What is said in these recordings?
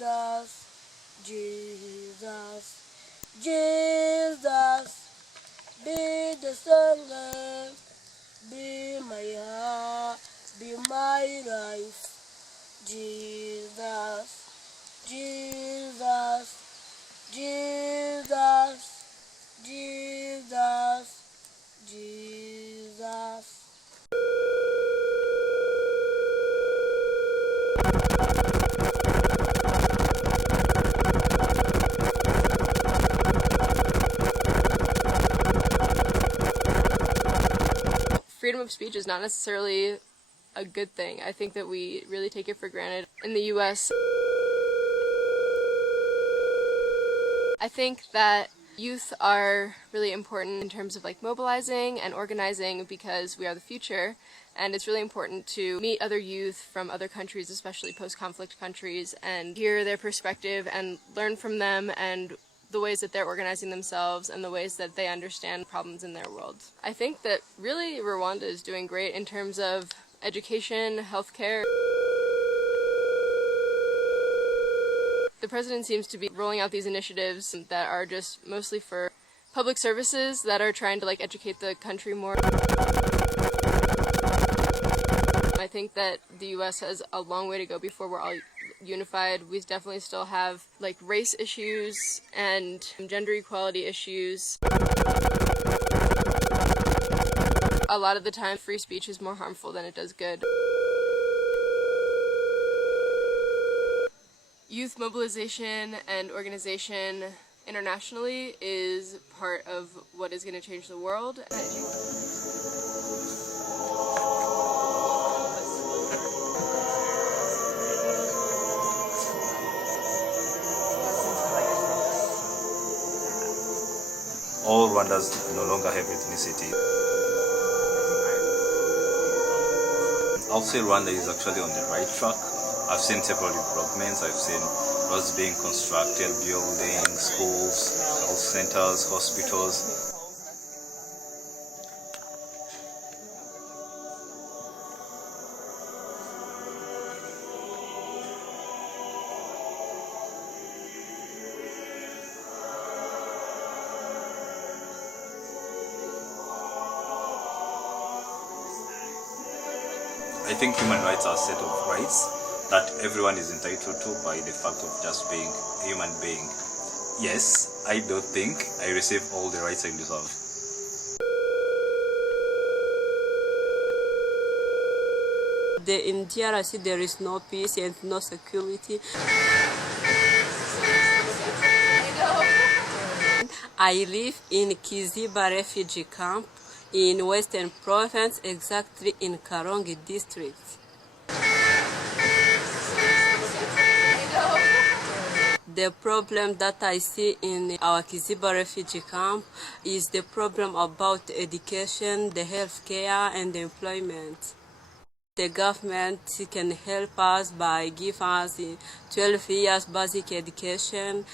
Jesus, Jesus, be the song, be my heart, be my life. Jesus, Jesus, Jesus, Jesus, Jesus. Freedom of speech is not necessarily a good thing. I think that we really take it for granted. In the US, I think that youth are really important in terms of like mobilizing and organizing because we are the future, and it's really important to meet other youth from other countries, especially post-conflict countries, and hear their perspective and learn from them and the ways that they're organizing themselves and the ways that they understand problems in their world. I think that really Rwanda is doing great in terms of education, healthcare. The president seems to be rolling out these initiatives that are just mostly for public services that are trying to like educate the country more. I think that the US has a long way to go before we're all unified. We definitely still have like race issues and gender equality issues. A lot of the time, free speech is more harmful than it does good. Youth mobilization and organization internationally is part of what is going to change the world. All Rwandans no longer have ethnicity. I'll say Rwanda is actually on the right track. I've seen several developments. I've seen roads being constructed, buildings, schools, health centers, hospitals. I think human rights are a set of rights that everyone is entitled to by the fact of just being a human being. Yes, I do think I receive all the rights I deserve. In DRC there is no peace and no security. I live in Kiziba refugee camp in Western Province, exactly in Karongi district. The problem that I see in our Kiziba refugee camp is the problem about education, the health care and the employment. The government can help us by giving us 12 years basic education.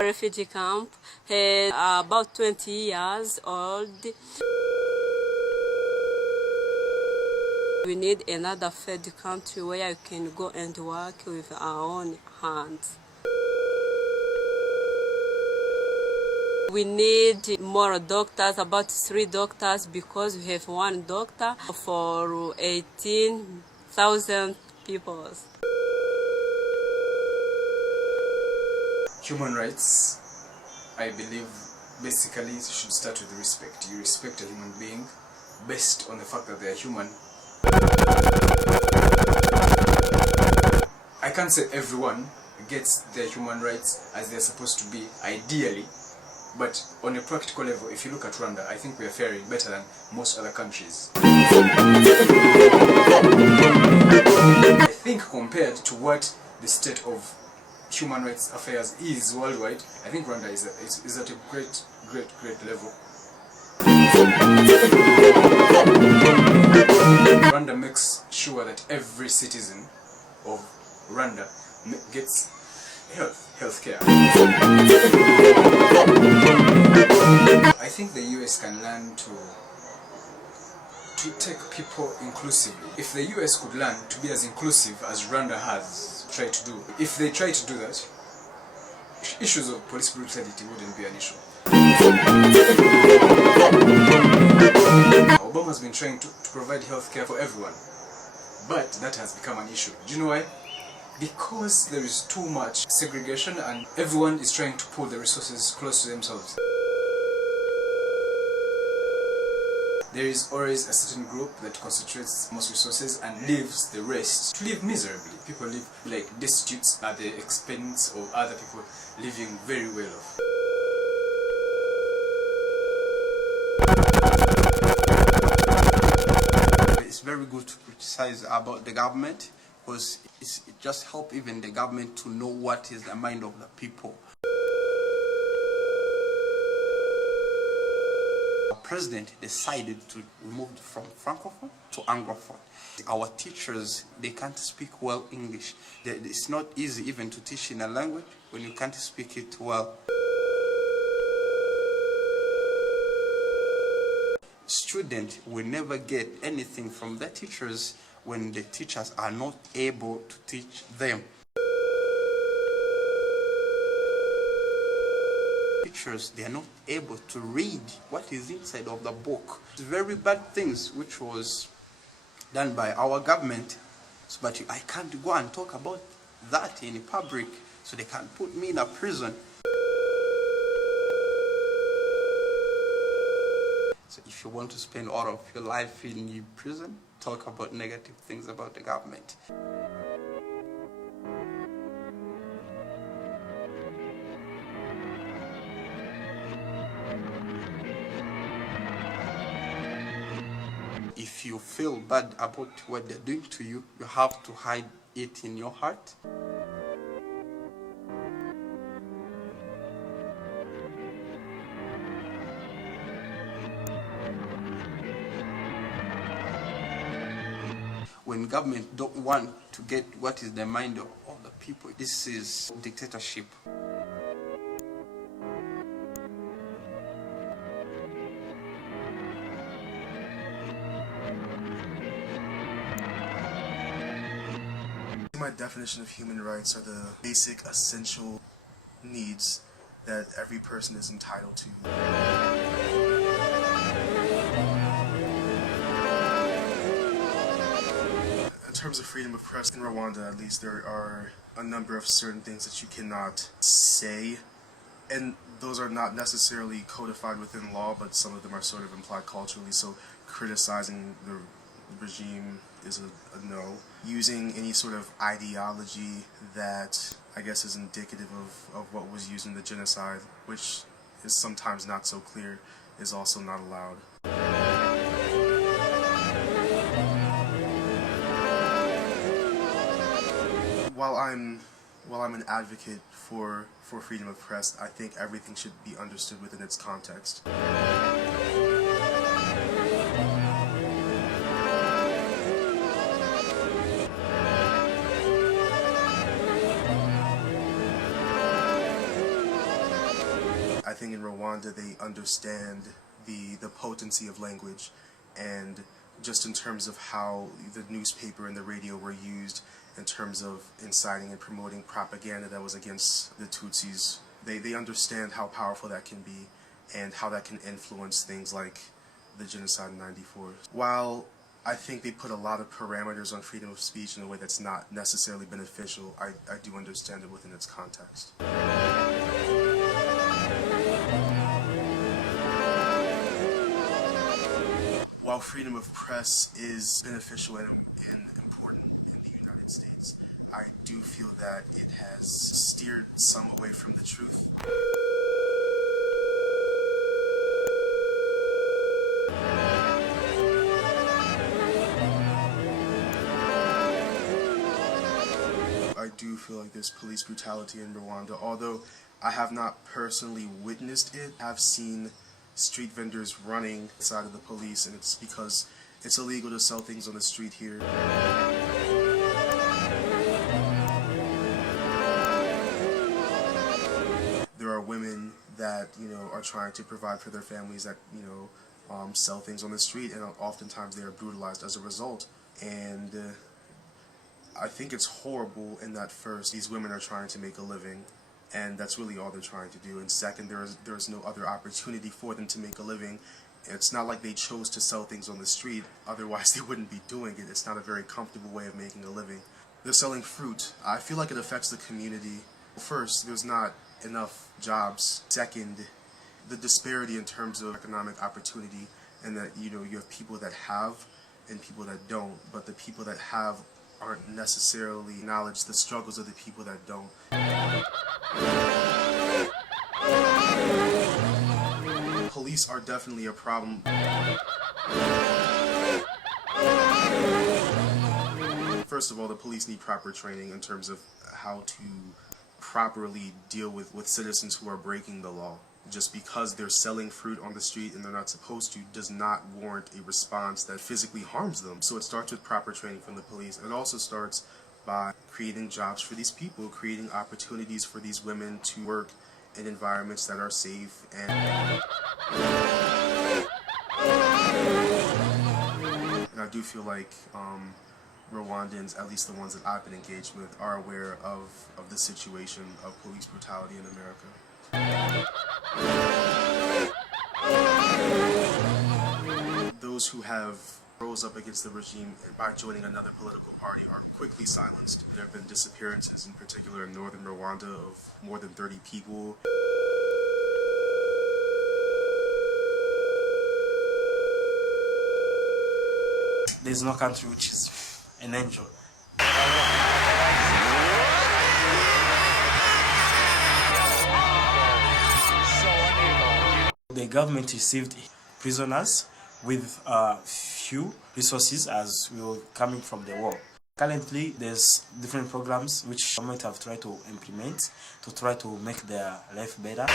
Refugee camp is about 20 years old. We need another third country where you can go and work with our own hands. We need more doctors, about 3 doctors, because we have 1 doctor for 18,000 people. Human rights, I believe, basically should start with respect. You respect a human being based on the fact that they are human. I can't say everyone gets their human rights as they're supposed to be, ideally, but on a practical level, if you look at Rwanda, I think we are faring better than most other countries. I think compared to what the state of human rights affairs is worldwide, I think Rwanda is at a great level. Rwanda makes sure that every citizen of Rwanda gets health care. I think the US can learn to to take people inclusively. If the US could learn to be as inclusive as Rwanda has tried to do, if they try to do that, issues of police brutality wouldn't be an issue. Obama has been trying to provide health care for everyone, but that has become an issue. Do you know why? Because there is too much segregation and everyone is trying to pull the resources close to themselves. There is always a certain group that concentrates most resources and leaves the rest to live miserably. People live like destitute at the expense of other people living very well off. It's very good to criticize about the government because it just helps even the government to know what is the mind of the people. The president decided to move from Francophone to Anglophone. Our teachers, they can't speak well English. It's not easy even to teach in a language when you can't speak it well. Students will never get anything from the teachers when the teachers are not able to teach them. Teachers, they are not able to read what is inside of the book. It's very bad things which was done by our government, but I can't go and talk about that in public, so they can put me in a prison. So if you want to spend all of your life in prison, talk about negative things about the government. If you feel bad about what they're doing to you, you have to hide it in your heart. When government don't want to get what is the mind of the people, this is dictatorship. My definition of human rights are the basic, essential needs that every person is entitled to. In terms of freedom of press, in Rwanda at least, there are a number of certain things that you cannot say, and those are not necessarily codified within law, but some of them are sort of implied culturally, so criticizing the regime is a no. Using any sort of ideology that I guess is indicative of what was used in the genocide, which is sometimes not so clear, is also not allowed. While I'm an advocate for freedom of press, I think everything should be understood within its context. I think in Rwanda they understand the potency of language, and just in terms of how the newspaper and the radio were used in terms of inciting and promoting propaganda that was against the Tutsis. They understand how powerful that can be and how that can influence things like the genocide in '94. While I think they put a lot of parameters on freedom of speech in a way that's not necessarily beneficial, I do understand it within its context. While freedom of press is beneficial and important in the United States, I do feel that it has steered some away from the truth. I do feel like there's police brutality in Rwanda, although I have not personally witnessed it. I've seen street vendors running inside of the police, and it's because it's illegal to sell things on the street here. There are women that, are trying to provide for their families that, sell things on the street, and oftentimes they are brutalized as a result. And I think it's horrible in that first, these women are trying to make a living, and that's really all they're trying to do. And second, there's no other opportunity for them to make a living. It's not like they chose to sell things on the street, otherwise they wouldn't be doing it. It's not a very comfortable way of making a living. They're selling fruit. I feel like it affects the community. First, there's not enough jobs. Second, the disparity in terms of economic opportunity, and that you have people that have and people that don't, but the people that have aren't necessarily acknowledge the struggles of the people that don't. Police are definitely a problem. First of all, the police need proper training in terms of how to properly deal with citizens who are breaking the law. Just because they're selling fruit on the street and they're not supposed to does not warrant a response that physically harms them. So it starts with proper training from the police. It also starts by creating jobs for these people, creating opportunities for these women to work in environments that are safe. And I do feel like Rwandans, at least the ones that I've been engaged with, are aware of the situation of police brutality in America. Those who have rose up against the regime by joining another political party are quickly silenced. There have been disappearances, in particular in northern Rwanda, of more than 30 people. There's no country which is an angel. The government received prisoners with few resources as we were coming from the war. Currently, there's different programs which government have tried to implement to try to make their life better.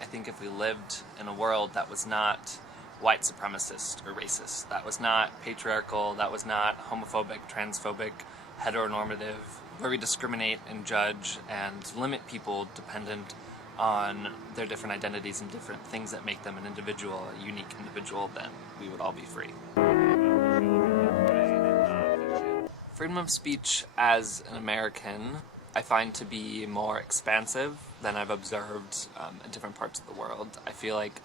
I think if we lived in a world that was not white supremacist or racist, that was not patriarchal, that was not homophobic, transphobic, heteronormative, where we discriminate and judge and limit people dependent on their different identities and different things that make them an individual, a unique individual, then we would all be free. Freedom of speech as an American, I find to be more expansive than I've observed in different parts of the world. I feel like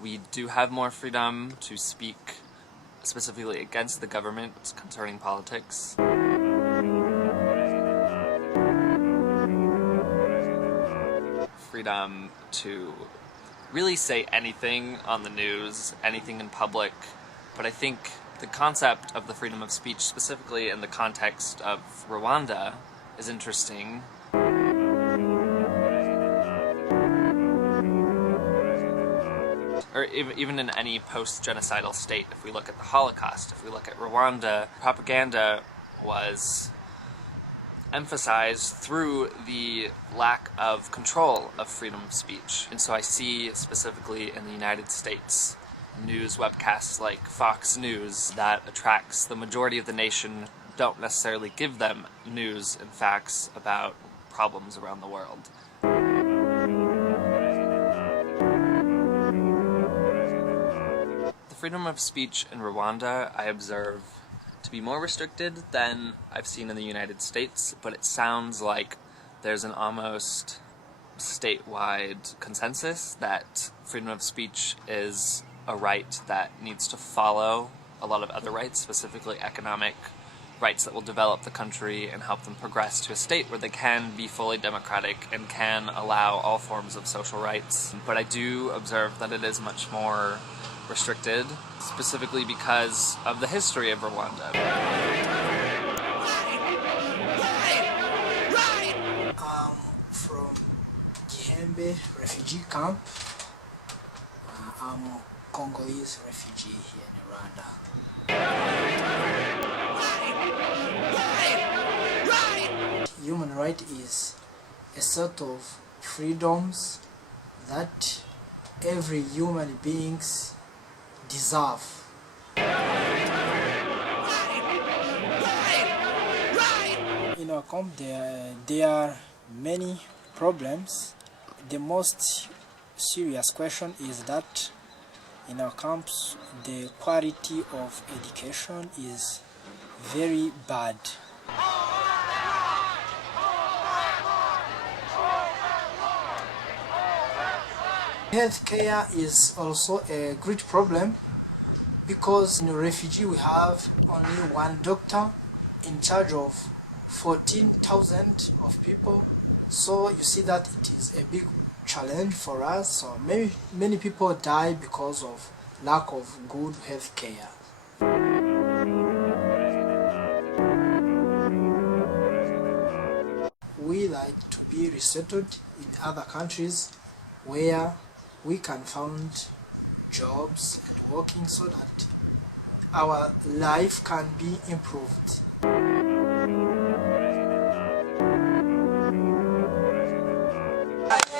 we do have more freedom to speak specifically against the government concerning politics. Freedom to really say anything on the news, anything in public, but I think the concept of the freedom of speech, specifically in the context of Rwanda, is interesting. Or even in any post-genocidal state, if we look at the Holocaust, if we look at Rwanda, propaganda was emphasized through the lack of control of freedom of speech. And so I see specifically in the United States news webcasts like Fox News that attracts the majority of the nation, don't necessarily give them news and facts about problems around the world. The freedom of speech in Rwanda, I observe to be more restricted than I've seen in the United States, but it sounds like there's an almost statewide consensus that freedom of speech is a right that needs to follow a lot of other rights, specifically economic rights that will develop the country and help them progress to a state where they can be fully democratic and can allow all forms of social rights. But I do observe that it is much more restricted, specifically because of the history of Rwanda. From Gihembe refugee camp. I'm a Congolese refugee here in Rwanda. Human right is a set of freedoms that every human beings deserve. In our camp, there are many problems. The most serious question is that in our camps the quality of education is very bad. Healthcare is also a great problem because in a refugee we have only one doctor in charge of 14,000 of people. So you see that it is a big challenge for us. So many people die because of lack of good health care. We like to be resettled in other countries where we can find jobs and working so that our life can be improved.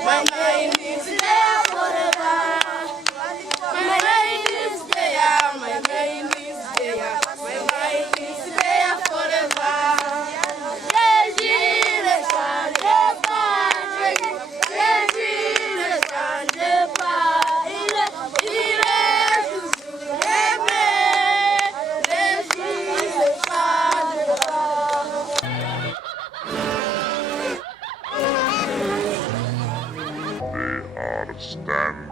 My name is there forever. My name is there. My name is there. My name is there forever. Stand